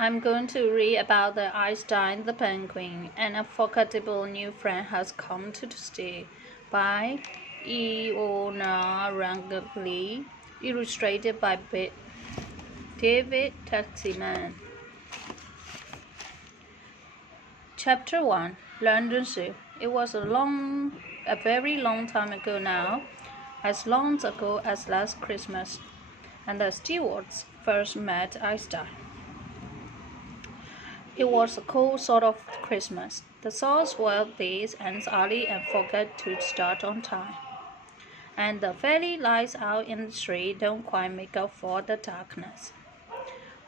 I'm going to read about the Einstein the Penguin. An unforgettable new friend has come to stay by Iona Rangley, illustrated by David Taximan. Chapter 1 London Zoo. It was a very long time ago now, as long ago as last Christmas, and the Stewarts first met Einstein. It was a cold sort of Christmas. The souls were these ants early and forget to start on time. And the fairy lights out in the street don't quite make up for the darkness.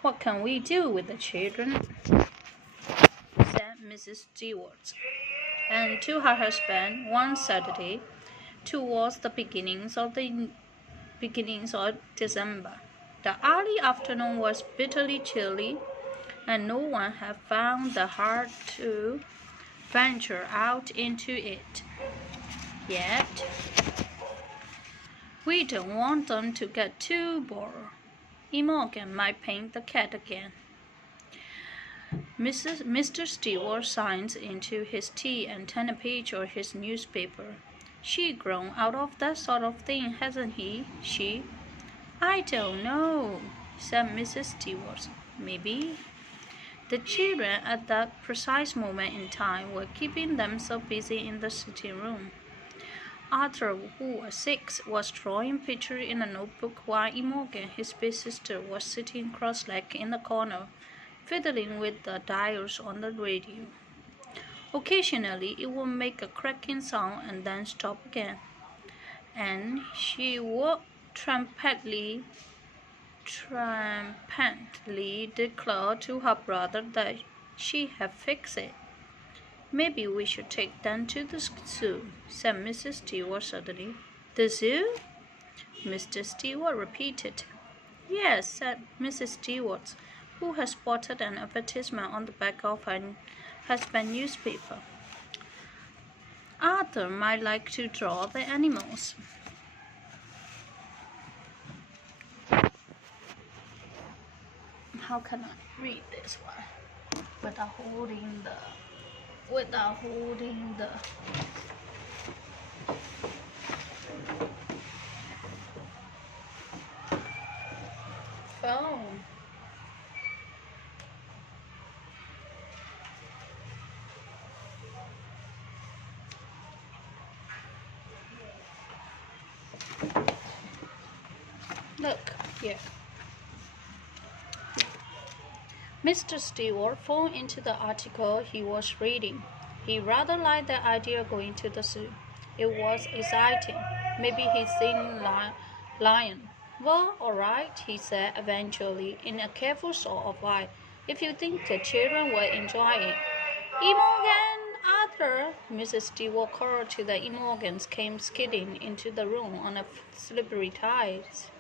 What can we do with the children? Said Mrs. Stewart. And to her husband one Saturday, towards the beginnings of December. The early afternoon was bitterly chilly, and no one had found the heart to venture out into it yet. We don't want them to get too bored. Imogen might paint the cat again. Mr. Stewart signs into his tea and turned a page of his newspaper. She grown out of that sort of thing, hasn't he? She? I don't know, said Mrs. Stewart. Maybe. The children at that precise moment in time were keeping themselves busy in the sitting room. Arthur, who was 6, was drawing pictures in a notebook while Imogen, his big sister, was sitting cross-legged in the corner, fiddling with the dials on the radio. Occasionally it would make a cracking sound and then stop again, and she would triumphantly declare to her brother that she had fixed it. Maybe we should take them to the zoo, said Mrs. Stewart suddenly. The zoo? Mr. Stewart repeated. Yes, said Mrs. Stewart, who had spotted an advertisement on the back of her husband's newspaper. Arthur might like to draw the animals. How can I read this one without holding the phone? Look here. Mr. Stewart fell into the article he was reading. He rather liked the idea of going to the zoo. It was exciting. Maybe he'd seen lion. Well, all right, he said eventually, in a careful sort of way, if you think the children will enjoy it. Imogen, Arthur, Mrs. Stewart called till the Imogens came skidding into the room on a slippery tiles.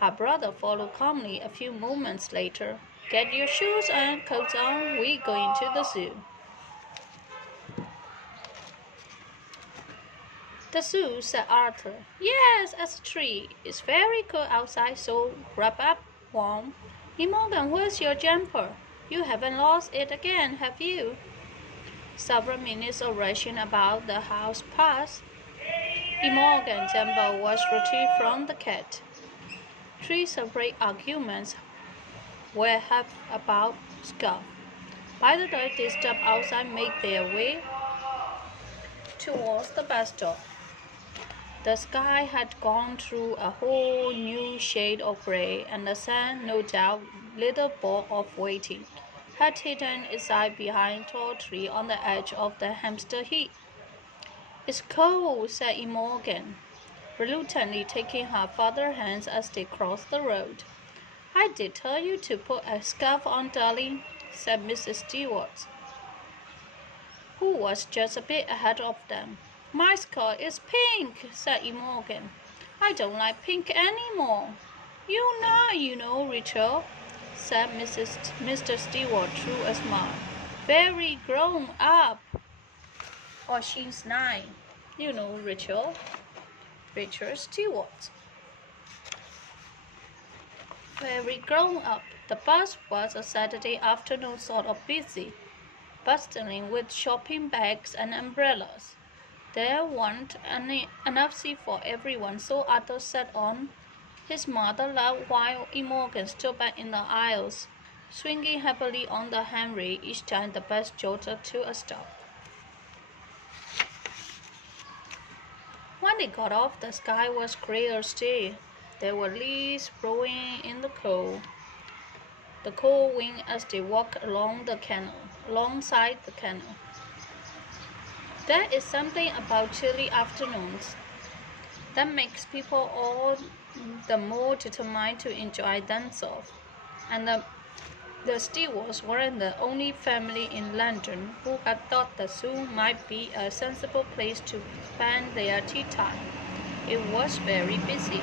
Her brother followed calmly a few moments later. Get your shoes and coats on, we're going to the zoo. The zoo, said Arthur. Yes, as a tree. It's very cold outside, so wrap up warm. Imogen, where's your jumper? You haven't lost it again, have you? Several minutes of rushing about the house passed. Imogen's jumper was retrieved from the cat. 3 separate arguments were had about scarf. By the time they stepped outside and made their way towards the bus stop, the sky had gone through a whole new shade of gray, and the sun, no doubt little bored of waiting, had hidden its eye behind a tall tree on the edge of the Hampstead Heath. It's cold, said Imogen, reluctantly taking her father's hands as they crossed the road. I did tell you to put a scarf on, darling, said Mrs. Stewart, who was just a bit ahead of them. My scarf is pink, said Imogen. I don't like pink any more. You know, Rachel, said Mr. Stewart through a smile. Very grown up. Or she's 9. You know, Rachel Stewart. Very grown up, The bus was a Saturday afternoon sort of busy, bustling with shopping bags and umbrellas. There wasn't enough seat for everyone, so Arthur sat on his mother lap while Imogen stood back in the aisles, swinging happily on the handrail each time the bus jolted to a stop. When they got off, the sky was grayer still. There were leaves blowing in the cold wind as they walked alongside the canal. There is something about chilly afternoons that makes people all the more determined to enjoy themselves, and the Stewarts weren't the only family in London who had thought the zoo might be a sensible place to spend their tea time. It was very busy.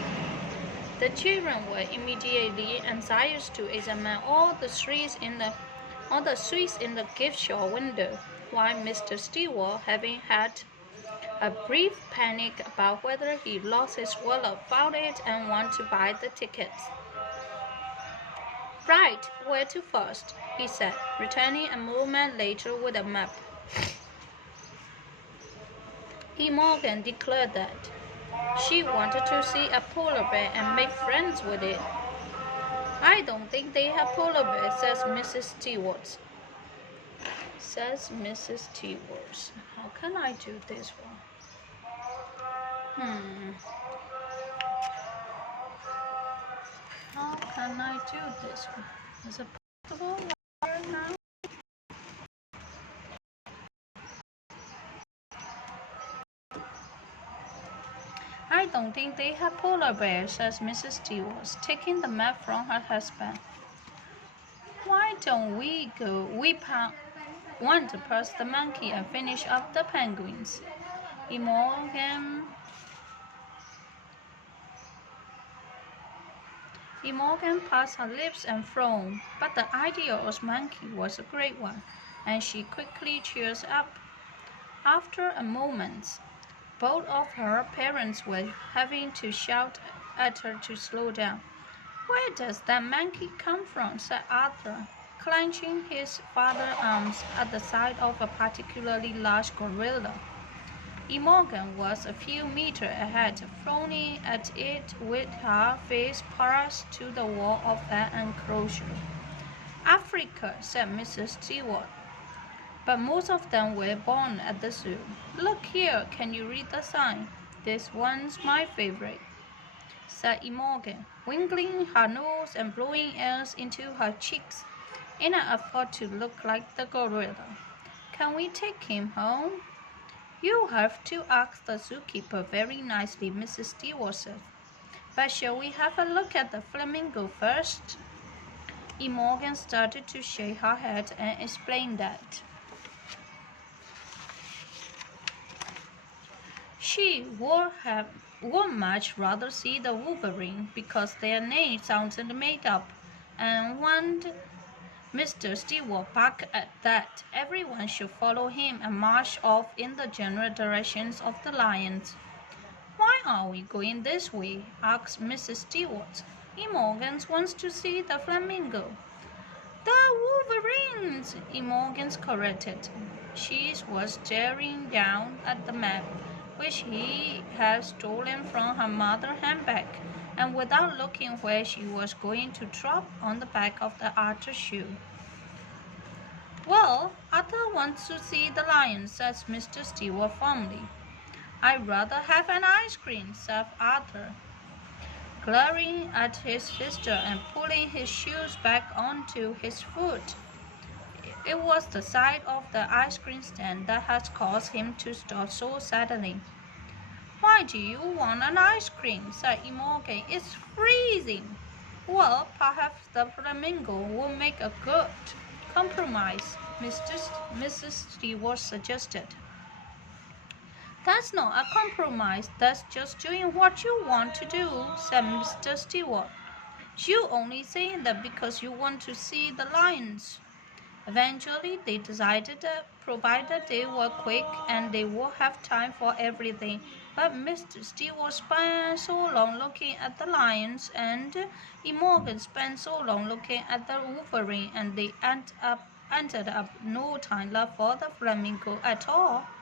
The children were immediately anxious to examine all the sweets in the gift shop window, while Mr. Stewart, having had a brief panic about whether he lost his wallet, found it and wanted to buy the tickets. "Right, where to first?" he said, returning a moment later with a map. Imogen declared that she wanted to see a polar bear and make friends with it. "I don't think they have polar bears," says Mrs. Stewart. How can I do this one? How can I do this one? Is it possible right now? "I don't think they have polar bears," says Mrs. Stewart, taking the map from her husband. "Why don't we go? We want to pass the monkey and finish up the penguins." Imogen passed her lips and frowned, but the idea of monkey was a great one, and she quickly cheered up. After a moment, both of her parents were having to shout at her to slow down. "Where does that monkey come from?" said Arthur, clenching his father's arms at the sight of a particularly large gorilla. Imogen was a few meters ahead, frowning at it with her face pressed to the wall of an enclosure. "Africa," said Mrs. Stewart. "But most of them were born at the zoo. Look here, can you read the sign? This one's my favorite," said Imogen, wiggling her nose and blowing air into her cheeks in an effort to look like the gorilla. "Can we take him home?" "You have to ask the zookeeper very nicely," Mrs. Stewart said. "But shall we have a look at the flamingo first?" Imogen started to shake her head and explain that she would much rather see the Wolverine because their name sounded made up, and when Mr. Stewart barked at that everyone should follow him and march off in the general directions of the lions. "Why are we going this way?" asked Mrs. Stewart. "Imogen wants to see the flamingo." "The Wolverines," Imogen corrected. She was staring down at the map, which he had stolen from her mother's handbag, and without looking where she was going to drop on the back of the Arthur shoe. "Well, Arthur wants to see the lions," says Mr. Stewart firmly. "I'd rather have an ice cream," said Arthur, glaring at his sister and pulling his shoes back onto his foot. It was the sight of the ice cream stand that had caused him to stop so suddenly. "Why do you want an ice cream?" said Imogen. "It's freezing." "Well, perhaps the flamingo will make a good compromise," Mrs. Stewart suggested. "That's not a compromise. That's just doing what you want to do," said Mr. Stewart. "You only saying that because you want to see the lions." Eventually, they decided that provided they were quick and they would have time for everything. But Mr. Stewart spent so long looking at the lions, and Imogen spent so long looking at the wolverine, and they ended up no time left for the flamingo at all.